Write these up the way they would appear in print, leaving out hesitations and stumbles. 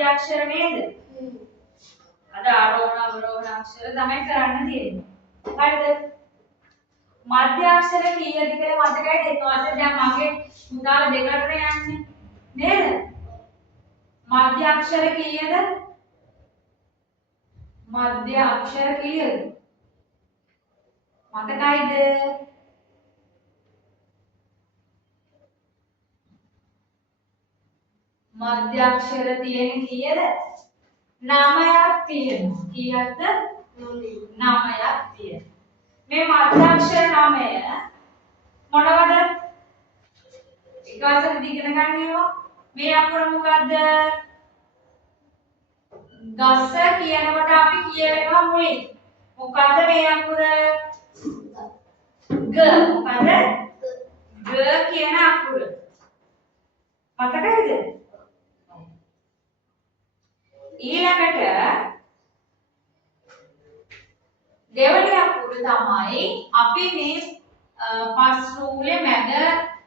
මධ්‍ය අක්ෂර නේද? අද ආරෝහණ අවරෝහණ අක්ෂර තමයි කරන්න තියෙන්නේ. හරිද? මධ්‍ය අක්ෂර කීයද කියලා මතකයි දෙකවල දැන් මගේ මුදාල දෙකට යන්නේ නේද? මධ්‍ය අක්ෂර කීයද? මධ්‍ය අක්ෂර කීයද? මතකයිද? මධ්‍ය අක්ෂර තියෙන්නේ කීයද? 9ක් තියෙනවා. කීයක්ද? 9ක් තියෙනවා. මේ මධ්‍ය අක්ෂර 9 මොනවද? එකවසර ඉගෙන ගන්න ඒවා. මේ අකුර මොකද්ද? ගස කියනකොට අපි කියවෙනවා මුලින්. මොකද්ද මේ අකුර? ග. මොකද්ද? ග කියන අකුර. මතකයිද? ඊළඟට දෙවෙනි අකුර තමයි අපි මේ පස් රූලේ මැද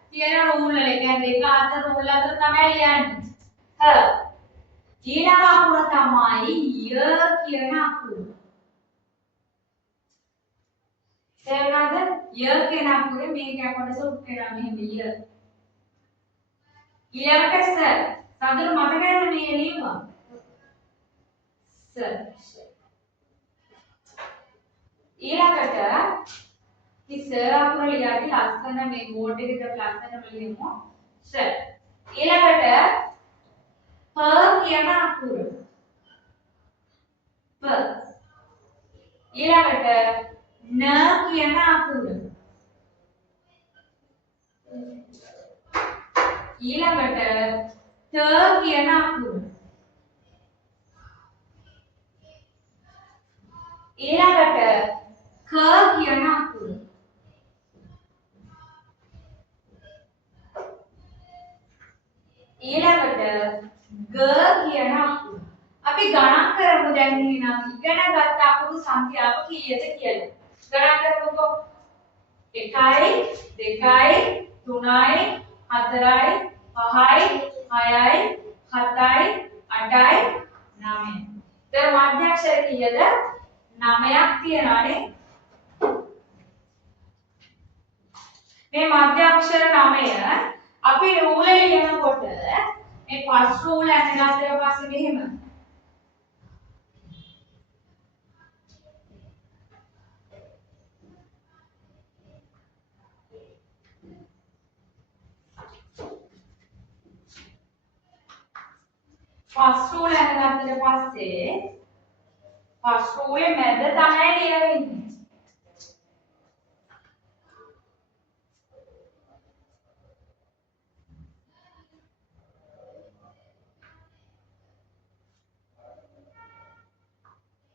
තියෙන රූල් වල කියන්නේ දෙක අතර රූල් අතර තමයි ලියන්නේ. හ. ඊළඟ අකුර තමයි ය කියන අකුර. තේරුණාද? ය කියන අකුරේ මේක කොටස උත්තරා මෙහෙම ය. ඊළඟට ස. සඳහන් මතකයිද මේ ලියුවා? ස. ඊළඟට කිස අකුර ලියද්දි ලස්සන මේ බෝඩ් එකේ ලස්සනම ලියමු. ස. ඊළඟට ප කියන අකුර. ප. ඊළඟට න කියන අකුර. ඊළඟට ත කියන අකුර. ඊළඟට ක කියන අකුර. ඊළඟට ග කියන අකුර. අපි ගණන් කරමු දැන් ඉගෙනගත් අකුරු සංඛ්‍යාව කීයද කියලා. ගණන් කරමුකෝ. 1යි 2යි 3යි 4යි 5යි 6යි 7යි 8යි 9යි. දැන් මධ්‍ය අක්ෂර කීයද? 9ක් තියනවානේ. මේ මධ්‍ය අක්ෂර 9 අපි රූල ලියනකොට මේ පස් රූල අඳගත්තට පස්සේ මෙහෙම පස් රූල අඳගත්තට පස්සේ පස් රූලේ මැද තමයි ලියවෙන්නේ.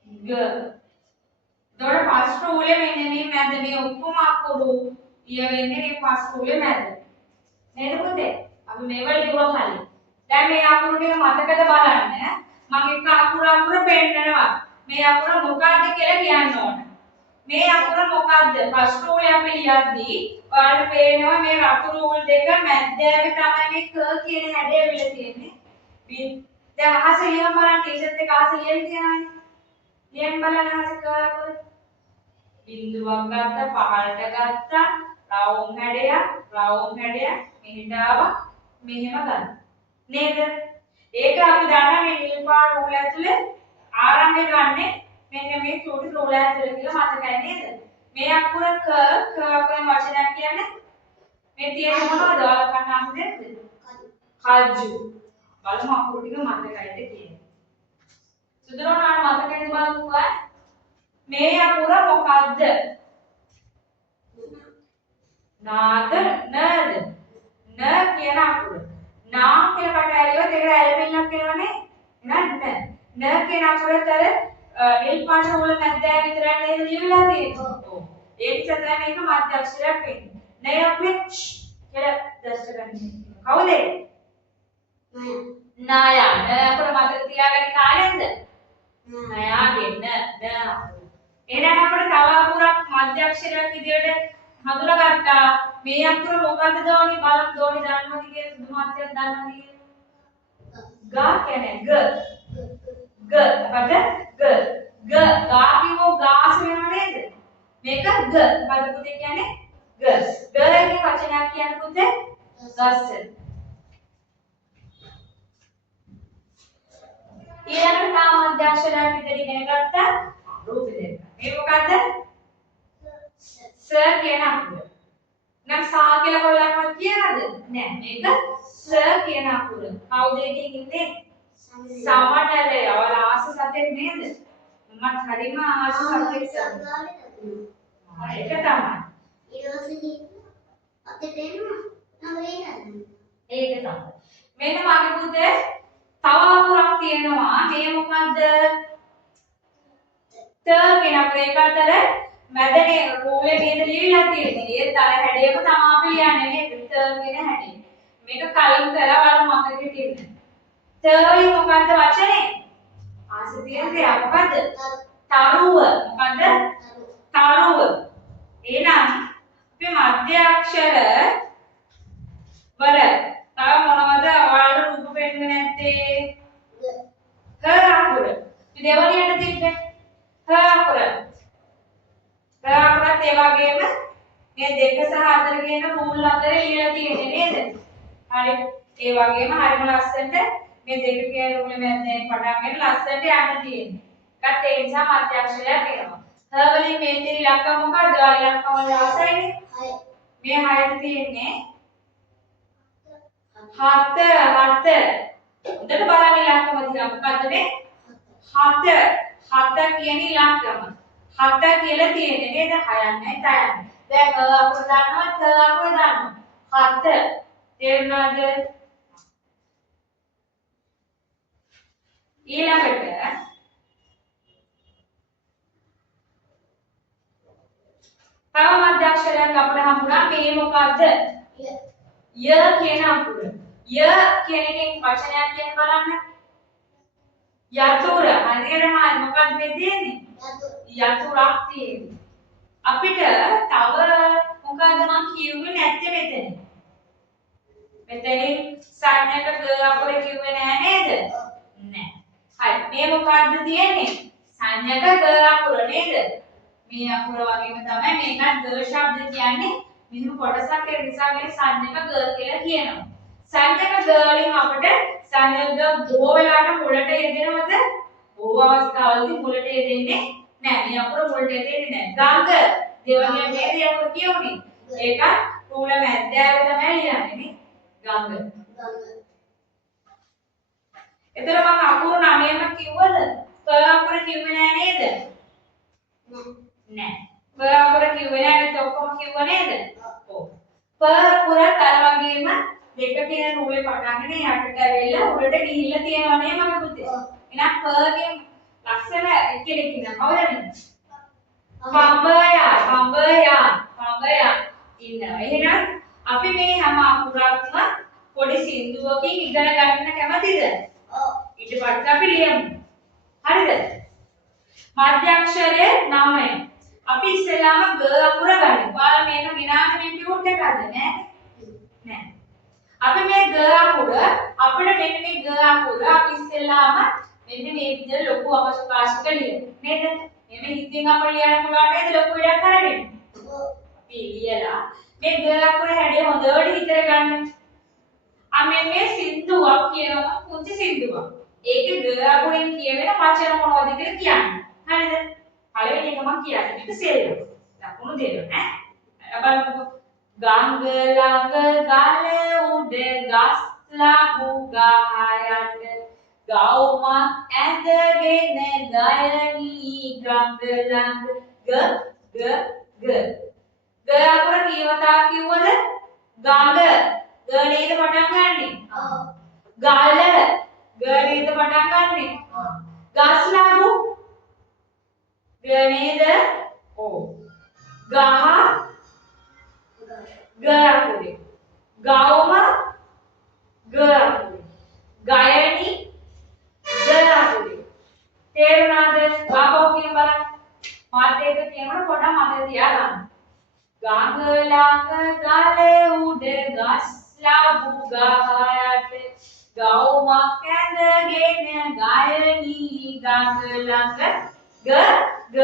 ग. दौड़ पास रोले मैंने में मैं दबे उसको आपको दो ये मैंने में पास रोले मैं दे नहीं तो कुछ अभी मैं वाली दो खाली දැන් මේ අකුරු ටික මතකද බලන්න මම එක අකුර පෙන්නනවා මේ අකුර මොකක්ද කියලා කියන්න ඕන මේ අකුර මොකක්ද ෆස්ට් රූල් අපි ලියද්දී ඔයාලට පේනවා මේ අකුරු රූල් දෙක මැද්දෑවේ තමයි මේ ක කියන හැඩය ඇවිල්ලා තියෙන්නේ දැන් අහස ලියන්න බලන්න ටීචර්ත් එක අහස ලියන්න කියනවානේ ලියන්න බලන්න අහස ක අකුර බිඳුවක් ගත්තා පහළට ගත්තා රවුම් හැඩයක් මෙහෙට ආවා මෙහෙම ගන්න නේද ඒක අපි දන්නා මේ නිල් පාට රූල ඇතුලේ ආරම්භය ගන්නෙ මෙන්න මේ චූටි රූල ඇතුලේ කියලා මතකයි නේද මේ අකුර ක අකුරේ වචනයක් කියන්නේ මේ තියෙන මොනවද ඔයාලා කන්න අහන්නේ කජු බලමු අකුරු ටික මතකයිද කියන්නේ සුදරෝනාට මතකයිද බලමුකෝ මේ අකුර මොකද්ද නාද නද න කියන අකුර නා කියලා කට ඇරියොත් ඒක ඇලපෙන්නක් වෙනවනේ නේද න කියන අකුරතර නිල් පාට රූල මැද්දෑ විතරක් නේද ලියවිලා තියෙන්නේ ඔව් ඒ නිසා තමයි මේක මධ්‍ය අක්ෂරයක් වෙන්නේ නේ අපි කියලා දෂ්ට ගන්න කවුද නායා න අකුර මතක තියාගන්න කාලෙන්ද නායාගෙන් න එහෙනම් අපිට තව අකුරක් මධ්‍ය අක්ෂරයක් විදියට හඳුනාගත්තා මේ අකුර මොකද්ද දෝනි බලන්න දෝනි දන්නවද කියලා සුදු මාත්‍යයක් දන්නවද කියලා ගා කියන්නේ ग ग මොකද ग ग ගා කිව්වෝ ගාස් වෙනව නේද මේක ग මොකද පුතේ කියන්නේ ගස් ग එකේ වචනයක් කියන්නේ පුතේ ගස් ඊළඟට නාමාන්ත්‍යාක්ෂරයක් විතර ඉගෙන ගත්තා රූප දෙක මේ මොකද්ද ස කියන අකුර නම් සා කියලා කොල්ලක්වත් කියනද නෑ මේක ස කියන අකුර කවුද එකකින් ඉන්නේ සමනලය වල ආස සතෙක් නේද මම හරිම ආස සතෙක් ඒක තමයි ඊළඟට අතේ තේරුණා නම ඒක තමයි මෙන්න මගේ පුතේ තව අකුරක් තියෙනවා මේ මොකද්ද ත කියන අකුර ඒක අතර මැදනේ රූලේ නේද ලියලා තියෙන්නේ ඒත් අර හැඩයම තමයි අපි ලියන්නේ නේද ත කියන හැඩය මේක කලින් කරලා බලමු මතකෙ තියෙන්නේ ත වලින් මොකද්ද වචනේ ආස තියෙන දේ මොකද්ද තරුව මොකද්ද තරුව එහෙනම් අපි මධ්‍ය අක්ෂර වල තව මොනවද ඔයාලට රූප පෙන්වෙන්නේ නැත්තේ ක අකුර මේ දෙවනියට තිබ්බේ ක අකුර ක අකුරත් ඒ වගේම මේ දෙක සහ හතර කියන රූල් අතර ලියලා තියෙන්නේ නේද හරි ඒ වගේම හරිම ලස්සනට මේ දෙක කියන රූලේ මැදෙන් පටන් ගන්න ලස්සනට යන්න තියෙන්නේ ඒකත් ඒ නිසා මධ්‍ය අක්ෂරයක් වෙනවා හ වලින් මේ තියෙන ඉලක්කම මොකද්ද ඉලක්කම වල ආසයිනේ 6 මේ 6ට තියෙන්නේ හත හොඳට බලන්න ඉලක්කම දිහා මොකද්ද මේ හත කියන ඉලක්කම හත කියලා තියෙන්නේ නේද 6ක් නැහැ 6ක් දැන් අකුර දානවා ත අකුර දානවා හත තේරුණාද ඊළඟට තව මධ්‍ය අක්ෂරයක් අපිට හම්බුණා මේ මොකද්ද ය කියන අකුර ය කියන එකෙන් වචනයක් කියන බලන්න යතුරු හරියටම මොකක්ද මේ තියෙන්නේ යතුරක් තියෙන්නේ අපිට තව මොකද්ද මම කියුවේ නැත්තේ මෙතනින් සංඥාක ද අකුර කිව්වේ නෑ නේද නෑ හරි මේ මොකද්ද තියෙන්නේ සංඥාක ද අකුර නේද මේ අකුර වගේම තමයි මේකත් ද ශබ්ද කියන්නේ මෙහෙම කොටසක් ඒ නිසා මේ සංඥාක ද කියලා කියනවා සංඥාක ද වලින් අපිට සංඥාක බොහෝ වෙලාවට මුලට යෙදෙනවද බොහෝ අවස්ථාවලදී මුලට යෙදෙන්නේ නෑ මේ අකුර මුලට යෙදෙන්නේ නෑ ගංග දෙවනිය මේ දේ අකුර කියුනේ ඒක රූල මැද්දෑව තමයි ලියන්නේ නේ ගංග එතන මම අකුරු 9ම කිව්වද ක අකුර කිව්වේ නෑ නේද නෑ ක අකුර කිව්වේ නෑ නේද ඔක්කොම කිව්ව නේද ඔව් ක අකුර තර වගේම දෙක කියන රූලේ පටන්ගෙන යටට ඇවිල්ලා උඩට ගිහිල්ලා තියෙනවා නේ මගේ පුතේ එහෙනම් ක ගෙන් ලස්සන එක්කෙනෙක් ඉන්නවා කවුද පඹයා ඉන්නවා එහෙනම් අපි මේ හැම අකුරක්ම පොඩි සින්දුවකින් ඉගෙන ගන්න කැමතිද ඔව් ඊට පස්සේ අපි ලියමු හරිද මධ්‍ය අක්ෂරය 9 අපි ඉස්සෙල්ලාම ග අකුර ගන්න. ඔයාලා මේක විනාඩි මිනිත්තුත් එකද නෑ? නෑ. අපි මේ ग අකුර අපිට මෙන්න මේ ग අකුර අපි ඉස්සෙල්ලාම මෙන්න මේ විදිහට ලොකු අවකාශයක ලියමු. නේද? මේ හිතින් අපිට ලියන්න පුළුවන් නේද ලොකු වැඩක් කරගෙන? අපි ලියලා මේ ग අකුර හැඩය හොඳට හිතර ගන්න. මේ සින්දුවක් කියනවා පුංචි සින්දුවක්. ඒකේ ग අකුරෙන් කියවෙන වචන මොනවද කියලා කියන්නේ. හරිද? පළවෙනි එක මම කියන්නේ මේක සෙල්ලම්. ලකුණු දෙනවා ඈ. බලන්නකෝ. ගංග ළඟ ගල උඩ ගස් ලාබු ගහයට ගවුමක් ඇඳගෙන ගයනි ගංග ළඟ ग අකුර කීවතා කිව්වද? ගඟ ग නේද පටන් ගන්නෙ? ඔව්. ගල ग නේද පටන් ගන්නෙ? ඔව්. ගස් ලාබු ग නේද? ඔව්. ගහ ग අකුරේ. ගවුම ग අකුරේ. ගයනි ग අකුරේ. තේරුණාද? ආපහු කියන බලන්න. මාත් එක කියනකොට පොඩ්ඩක් මතක තියාගන්න. ගඟ ළඟ ගල උඩ ගස් ලාබු ගහයට ගවුමක් ඇඳගෙන ගයනී ගඟ ළඟ ग ग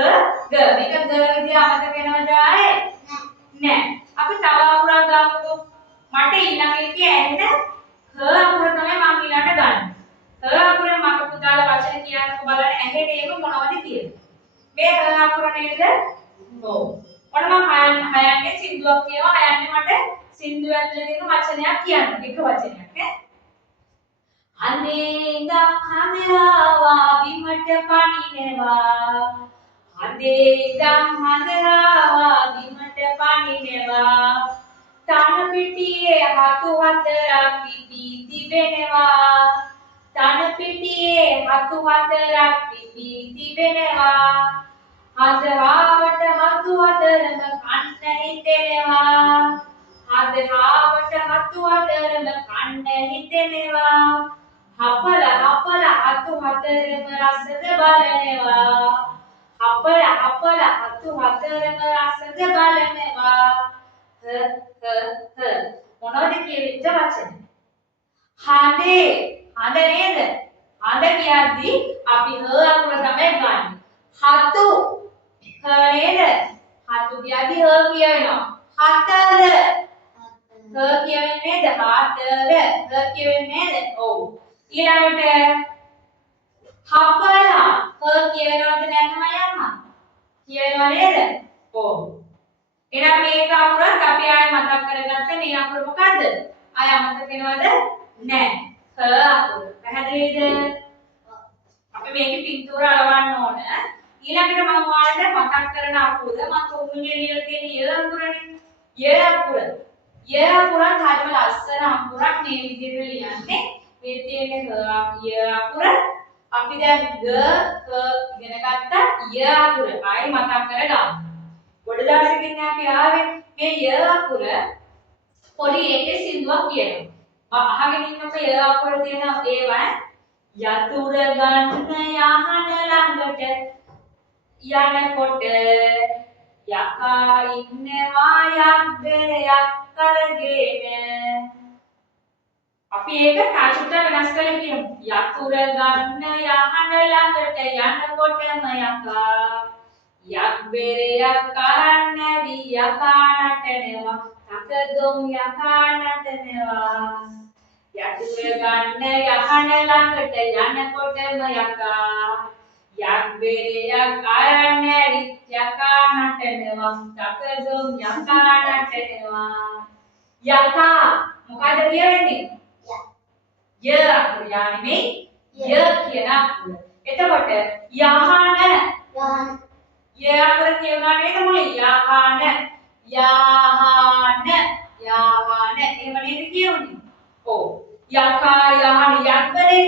ग මේක ग විදිය අමතක වෙනවද ආයේ නෑ අපි තව අකුරක් ගමුකෝ මට ඊළඟ එකේ ඇහෙන හ අකුර තමයි මම ඊළඟට ගන්න හ අකුරෙන් මට පුතාලා වචන කියන්නකෝ බලන්න ඇහෙන එක මොනවද කියලා මේ හ අකුර නේද ඔව් ඔන්න මම හයන්නේ සින්දුවක් කියනවා හයන්නේ මට සින්දුව ඇතුලේ තියෙන වචනයක් කියන්න එක වචනයක් නේ අනේ ඉඳන් හඳරාවා බිමට පනිනවා අනේ ඉඳන් හඳරාවා බිමට පනිනවා තන පිටියේ හතු හතරක් පිපී තිබෙනවා තන පිටියේ හතු හතරක් පිපී තිබෙනවා හදහාවට හතු හතරම කන්න හිතෙනවා හදහාවට හතු හතරම කන්න හිතෙනවා හපල හපල හතු හතරම රසද බලනවා හපල හපල හතු හතරම රසද බලනවා හ මොනවද කියවිච්ච වචන හදේ හද නේද හද කියද්දි අපි හ අකුර තමයි ගන්න හතු හ නේද හතු කියද්දි හ කියවෙනවා හතර හ කියවෙන්නේ නේද හතර හ කියවෙන්නේ නේද ඔව් ඊළඟට හපලා හ කියනවද නැත්නම් යම්මා කියනවා නේද ඔව් එහෙනම් මේක අකුරත් අපි ආයෙ මතක් කරගත්ත මේ අකුර මොකද්ද ආයෙ අමතක වෙනවද නැහැ හ අකුර පැහැදිලිද අපි මේකේ පින්තූර අලවන්න ඕන ඊළඟට මම ඔයාලට මතක් කරන අකුරද මම තුන්වෙනි ලියලා තියෙන ය අකුරනේ ය අකුර ය අකුරත් හරිම ලස්සන අකුරක් මේ විදිහට ලියන්නේ මේ තියෙන ය අකුර අපි දැන් ग ක ඉගෙන ගත්තා ය අකුර ආයි මතක් කරගමු ගොඩ දවසකින් අපි ආවේ මේ ය අකුර පොඩි ඒකේ සින්දුවක් කියනවා අහගෙන ඉන්නකොට ය අකුර තියෙන ඒවා යතුරු ගන්න යහන ළඟට යනකොට යකා ඉන්නවා යක්බරයක් කරගෙන අපි ඒක තාචුට්ට වෙනස් කරලා කියමු යතුරු ගන්න යහන ළඟට යනකොටම යකා යක්බරයක් කරන්න වී යකා නටනවා තකදොම් යකා නටනවා යතුරු ගන්න යහන ළඟට යනකොටම යකා යක්බරයක් කරන්න වී යකා නටනවා තකදොම් යකා නටනවා යකා මොකද කියවෙන්නේ ය අකුර යානේ ය කියන අකුර එතකොට යහන ය අකුර කියනවා නේද මුලින් යහන යහන යහන එහෙම නේද කියන්නේ ඔව් යකා යහන යක්බරේ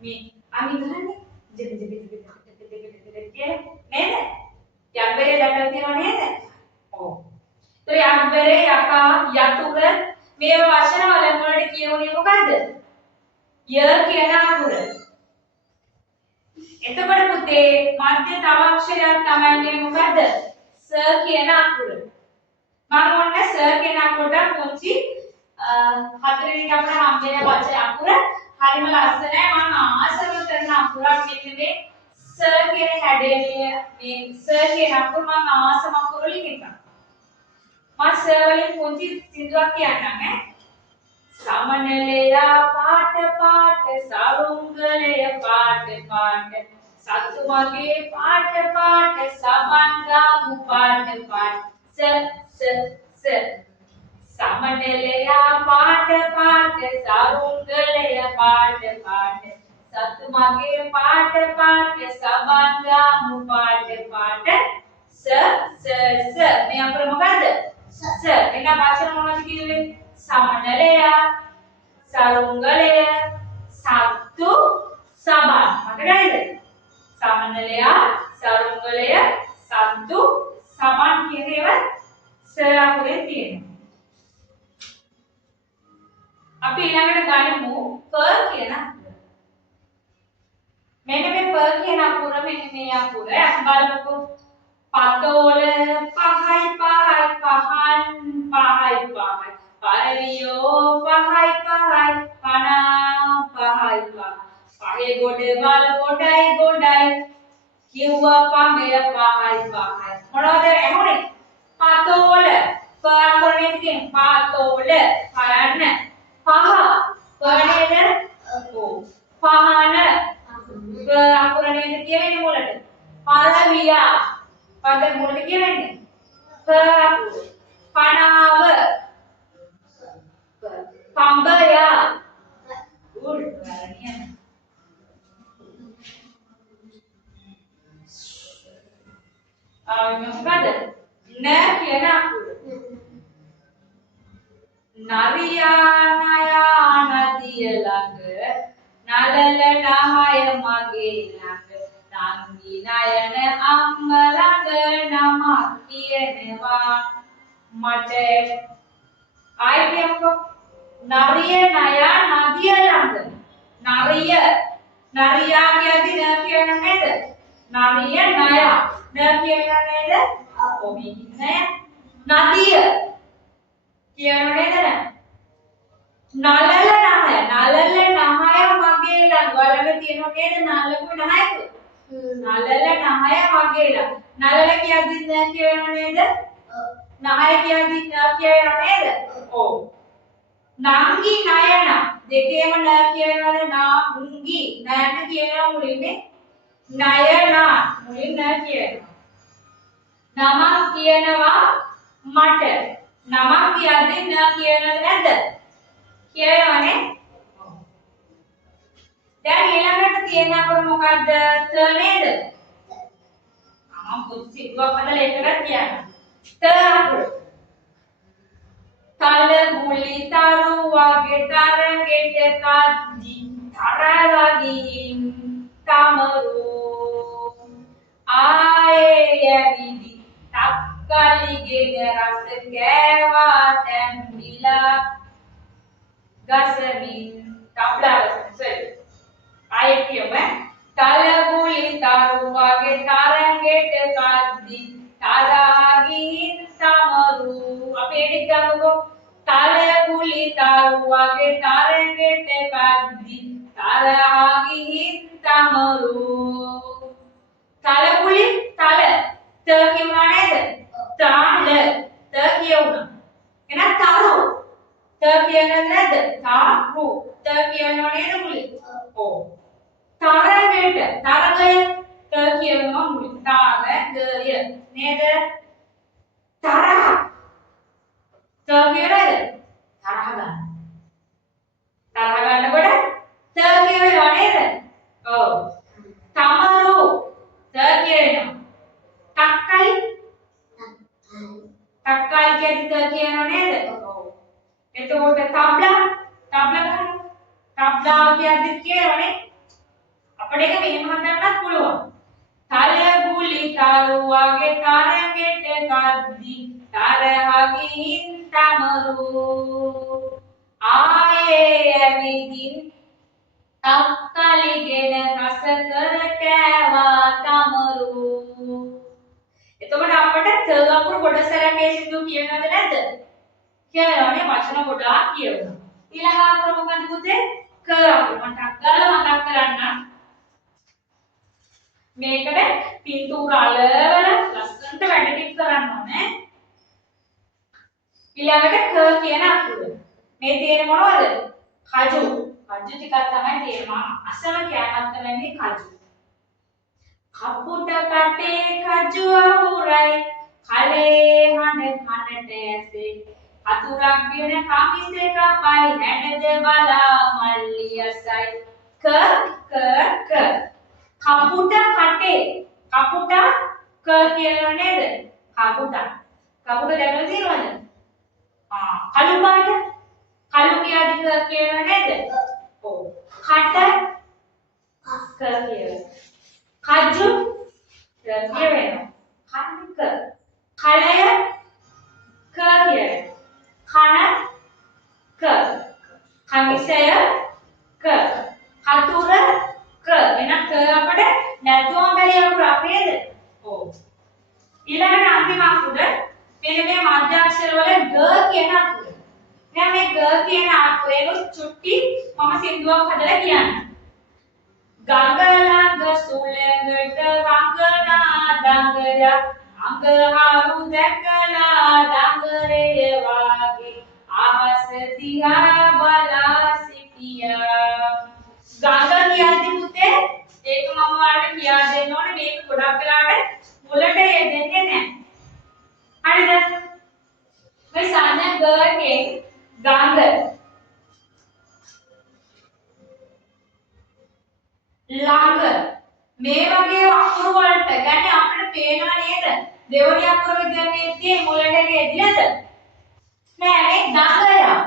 මේ අපි ගහන්නේ ජෙබ ජෙබ ජෙබ නේද යක්බරේ දැකලා තියෙනව නේද ඔව් તો යක්බරේ යකා යතුර මේ වචන වල මොනවද කියවුනේ මොකද්ද ය කියන අකුර එතකොට පුතේ මධ්‍ය තව අක්ෂරයක් තමයි මොකද්ද ස කියන අකුර මම ඔන්න ස කියන අකුරට පුංචි හතරවෙනි අපේ හම්බෙන වචන අකුර හරිම ලස්සනයි මම ආසම කරන අකුරක් මෙන්න මේ ස කියන හැඩයේ මේ ස කියන අකුර මම ආසම අකුර ලියනවා මම ස වලින් පුංචි සින්දුවක් කියන්නම් ඈ සමනලයා පාට පාට සරුංගලය පාට පාට සතු මගේ පාට පාට සමන් ගාමු පාට පාට ස සමනලයා පාට පාට සරුංගලය පාට පාට සතු මගේ පාට පාට සමන් ගාමු පාට පාට ස මේ අපර මොකද්ද ස එන වචන මොනවද කිව්වේ සමනලයා සරුංගලය සත්තු සබන් මතකයිද සමනලයා සරුංගලය සත්තු සබන් කියන ඒවා ස අකුරේ තියෙනවා අපි ඊළඟට ගනිමු ක කියන අකුර මෙන්න මේ ක කියන අකුර මෙන්න මේ අකුර අපි බලමුකෝ පතෝල පහයි පහයි පහන් පහයි පහයි පරියෝ පහයි පහයි පනා පහයි පහ. පහේ ගොඩවල් ගොඩයි ගොඩයි. කිව්වා පඹය පහයි පහයි. මොනවද ඇහුනේ? පතෝල. පහකොණෙන් පාතෝල. හයන්න. පහ. පහනේද? ඔව්. පහන. පහකොණෙන් කියවෙන්නේ මොලට? පළවියා. පද මොලට කියවෙන්නේ? පනාව. පඹය. good වරණියන. මොකද? න කියන අකුර. නරියා නයා නදිය ළඟ නලල නහය මගේ ළඟ නංගි නයන අම්ම ළඟ නමක් කියනවා මට ආයි කියමුකෝ නරිය නයා නදිය ළඟ නරිය නරියා කියද්දි න කියන නේද නරිය නයා න කියන නේද ඔබ ඉන්නේ නදිය කියනෝ නේද නලල නහය මගේ ළඟ වලක තියෙනෝ නේද නලකුයි නහයකුයි නලල නහය මගේ ළඟ නලල කියද්දි න කියනෝ නේද නහය කියද්දි න කියනෝ නේද ඔව් නංගි නයන දෙකේම න කියනවද නංගි නයන කියනවා මුලින්නේ නයන මුලින් න කියනවා නමක් කියනවා මට නමක් කියද්දි න කියනවද නැද්ද කියනවනේ දැන් ඊළඟට තියෙන අකුර මොකද්ද ත නේද මම පුංචි දුවක් හදලා ඒකට කියන්න ත අකුර තල ගුලි තරු වගේ තරගෙට කද්දි තරගගින් තමරු ආයේ යවිදි තක්කලිගෙන රස කෑවා තැම්බිලා ගසමින් තබ්ලා ගසමින් ආයේ කියමු තල ගුලි තරු වගේ තරගෙට කද්දි තරගින් තමරු අපි ඒක ගමුකෝ තල ගුලි තරු වගේ තරගෙට කද්දි තරගින් තමරු තල ගුලි තල ත කියුණා නේද තාල ත කියුණා එහෙනම් තරු ත කියන්නේ නැද්ද තාරු ත කියනවා නේද මුලින් ඔව් තරගෙට තරගය ත කියනවා මුලින් තරගය නේද තරහ ත කියනද තරහ ගන්නකොට ත කියනවා නේද ඔව් තමරු ත කියනවා තක්කලි කියන්නේ ත කියනවා නේද ඔව් එතකොට තබ්ලා කියද්දි කියනවනේ අපිට ඒක මෙහෙම හදන්නත් පුළුවන් තල ගුලි තරු වගේ තරගෙට කද්දි තරහකින් තමරු ආයේ ඇවිදින් තක්කලිගෙන රස කර කෑවා තමරු එතකොට අපිට ත අකුර කොටසරකේ සිදු කියනවද නැද්ද කියනවනේ වචන ගොඩාක් කියවනවා ඊළඟ අකුර මොකද පුතේ ක අකුර මම ටක් ගාලා මතක් කරන්න මේකට පින්තූර අලවල ලස්සනට වැඩ ටික කරන්න ඕනේ ඊළඟට ක කියන අකුර මේ තියෙන මොනවද කජු ටිකක් තමයි තියෙනවා අසල කියන්නත් වෙන්නේ කජු කපුට කටේ කජු අහුරයි කලේ හඬ කනට ඇසේ අතුරක් කියන කමිසේ කපයි හැඩද බලා මල්ලි අසයි ක කපුට කටේ කපුට ක කියනවා නේද කපුට දැකලා තියෙනවද කළු පාට කළු කියද්දි ක කියනවා නේද ඔව් කට ක කියනවා කජු ක කියවෙනවා කණ්ක කලය ක කියනවා කන ක කමිසය ක හතුර ක එහෙනම් ක අපිට නැතුවම බැරි අකුර අපේද ඔව් ඊළඟට අන්තිම අකුර මෙන්න මේ මධ්‍ය අක්ෂර වල ග කියන අකුර දැන් මේ ग කියන අක්ෂරය චුට්ටි මම සින්දුවක් හදලා කියන්නම්. ගඟ සුළඟට රඟනා දඟයා අඟහරු දැකලා දඟරය වාගේ ආහස දිහා බලා සිටියා. ගඟ කියන්නේ පුතේ ඒක මම ඔයාලට කියා දෙන්න ඕනේ මේක ගොඩක් වෙලාවට මුලට යෙදෙන්නේ නැහැ. හරිද? මේ සංඥා ग එකේ ගඟ ළඟ මේ වගේ අකුරු වලට කියන්නේ අපිට පේනවා නේද දෙවනි අකුර විදිහේ මුලට යෙදියද නෑ මේ දඟයා.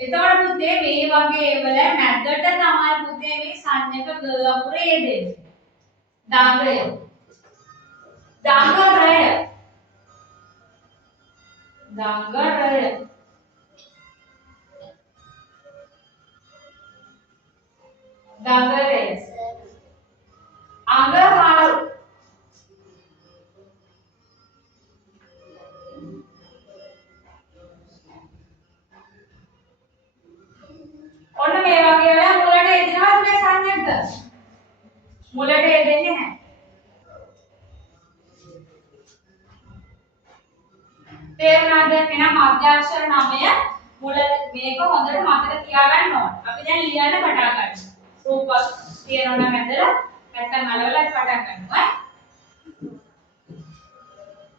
එතකොට පුතේ මේ වගේ වල මැදට තමයි පුතේ මේ සංඥක ग අකුර යෙදෙන්නේ. දඟය දඟරය දඟරය දඟරය අඟහරු ඔන්න මේ වගේ වෙලා මුලට එදිනවා මේ සංඥක මුලට එදෙන්නේ නැහැ. තේරුණාද? එහෙනම් මධ්‍යාක්ෂර 9 මුල මේක හොඳට මතක තියාගන්න ඕන. අපි දැන් ලියන්න පටන් ගන්නවා. රූප තියනවා නම් ඇදලා නැත්නම් අලවලා පටන් ගන්නවා.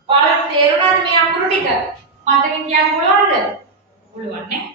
ඔයාලට තේරුණාද මේ අකුරු ටික? මතකෙන් කියන්න පුළුවන්ද? පුළුවන් නේ.